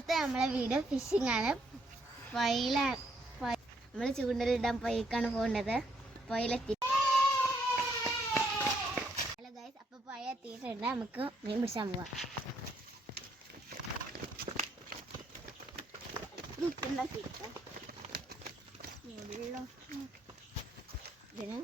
ഇന്നത്തെ നമ്മളെ video phishing ആണ്. നമ്മൾ ചൂണ്ടലിടാൻ പൊയ്ക്കാണ് പോകുന്നത്. പൊയിലെത്തി. ഹലോ ഗൈസ്, അപ്പോൾ പൊയ എത്തിയിട്ടുണ്ട്. നമുക്ക് മീൻ പിടിച്ചാൻ പോവാം. ഇതിന്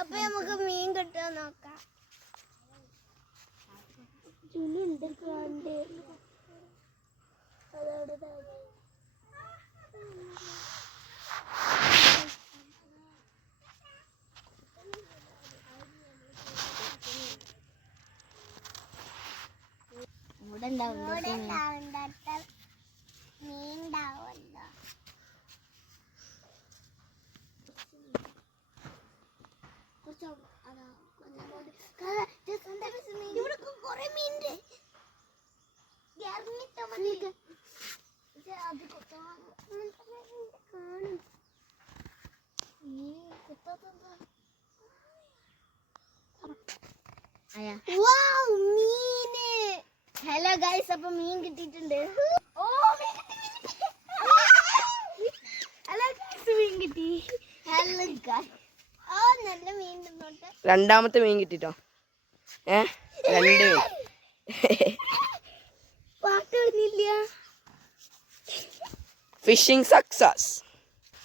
അപ്പൊ നമുക്ക് മീൻ കിട്ടാൻ നോക്കാം. ഇവിടെ മീൻ ഉണ്ടാവുമല്ലോ. ഇവിടെ കൊറേ മീനുണ്ട്. ഹലോ ഗൈസ്, അപ്പൊ മീൻ കിട്ടിയിട്ടുണ്ട്. ഹലോ ഗൈസ്, മീൻ കിട്ടി. ഹലോ ഗൈസ്, നല്ല മീൻ. രണ്ടാമത്തെ മീൻ കിട്ടിട്ടോ. രണ്ട് പാട്ടില്ല. Phishing success.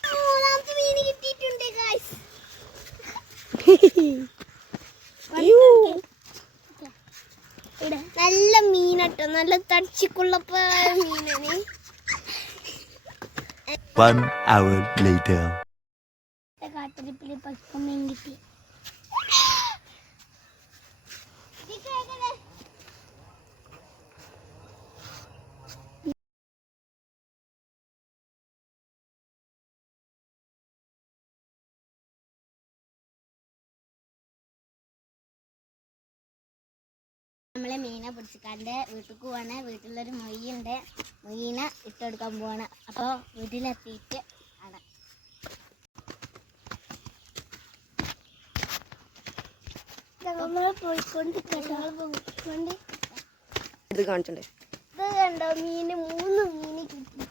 മൂന്നാമത്തെ മീൻ കിട്ടിയിട്ടുണ്ട് ഗൈസ്. നല്ല മീനട്ടോ, നല്ല തടിച്ചിക്കുള്ളപ്പ മീനാണ്. 1 hour later. കാട്ടിരിപ്പിൽ പച്ച മീൻ കിട്ടി. നമ്മളെ മീനെ പിടിച്ചിക്കാണ്ട് വീട്ടിൽ പോവാണ്. വീട്ടിലൊരു മൊയ്യുണ്ട്. മൊയ്യിനെ ഇട്ടെടുക്കാൻ പോവാണ്. അപ്പോൾ വീട്ടിലെത്തിയിട്ട് ആണ്. ഇത് കാണിച്ചോണ്ടേ. ഇത് കണ്ടോ, മീന് 3 മീന് കിട്ടി.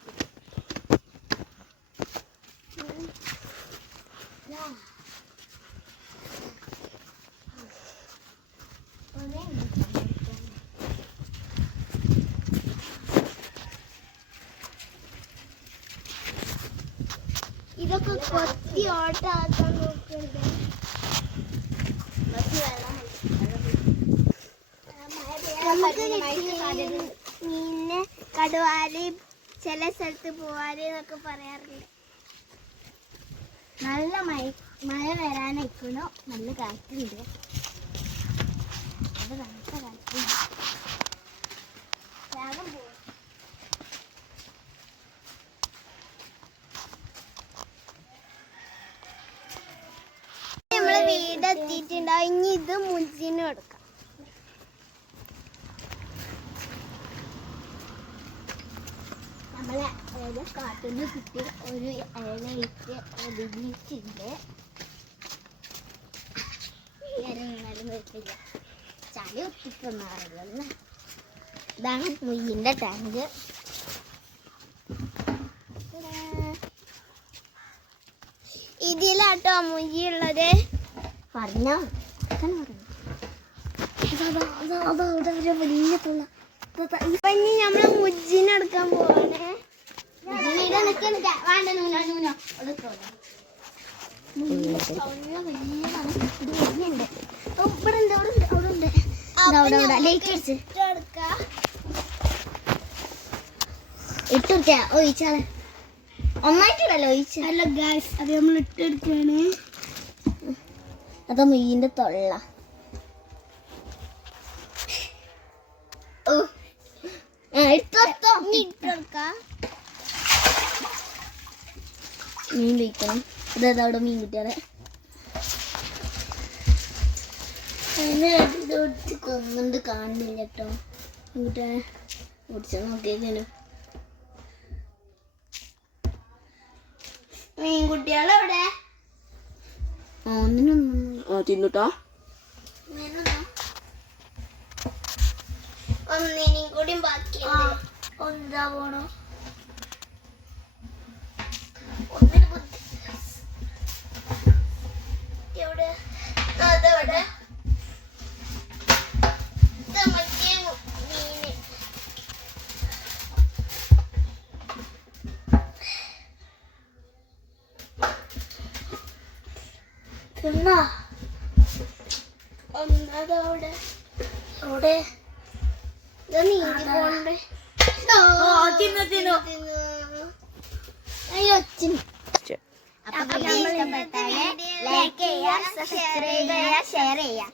ഇതൊക്കെ കൊത്തി ഓട്ടാക്കാൻ നോക്കരുത്. മീനിനെ കടുവാല് ചില സ്ഥലത്ത് പോവാല് എന്നൊക്കെ പറയാറുണ്ട്. നല്ല മഴ വരാനൊക്കെയാണോ, നല്ല കാറ്റുണ്ട്. അത് നല്ല കാറ്റുണ്ട്. വേഗം പോകും. നമ്മള് വീടെത്തിയിട്ടുണ്ടാവും. ഇനി ഇത് മുഞ്ചിന് കൊടുക്കാം. നമ്മളെ കാട്ടിൽ നിന്ന് കിട്ടിയ ഒരു ഇലയിട്ട് ഒതുങ്ങിയിട്ടുണ്ട്. ഇല വീണാലും കുഴപ്പമില്ല. ചളി ഒത്തിക്കൊന്നാറില്ല. ഇതാണ് മുയ്യിൻ്റെ ടാങ്ക്. ഇതിലാട്ടോ മുയ്യുള്ളത്. പറഞ്ഞോ വലിയ തുള്ള. ഇപ്പൊ ഇനി നമ്മള് മുജ്ജിനെടുക്കാൻ പോവാണ്. ഇട്ടെടുക്ക ഒഴിച്ചാളെ ഒന്നായിട്ടിടല്ലോ ഒഴിച്ച. അല്ല ഗൈസ്, അത് നമ്മൾ ഇട്ടെടുക്കാണ്. അതാ മീനിന്റെ തൊള്ള. മീൻ വയ്ക്കണം. ഇതവിടെ മീൻ കിട്ടിയാലെ. കൊന്നുണ്ട് കാണുന്നില്ല കേട്ടോ. ഇങ്ങോട്ട് ഓടിച്ച നോക്കിയേക്കാണ്. മീൻകുട്ടികളെവിടെ? ഒന്നിനൊന്നും തിന്നുട്ടോ. ഒന്നിനും കൂടി ബാക്കിയുണ്ട്. എന്താ പോണോ? ഒന്നിന് ബുദ്ധി എവിടെ? അതെവിടെ? മറ്റേ മീന്. തിന്നാ ഒന്നതവിടെ അവിടെ നീന്തി പോണ്ടേ? അപ്പൊ ഇഷ്ടപ്പെട്ടാല് ലൈക്ക് ചെയ്യാ, സബ്സ്ക്രൈബ് ചെയ്യാ, ഷെയർ ചെയ്യാ.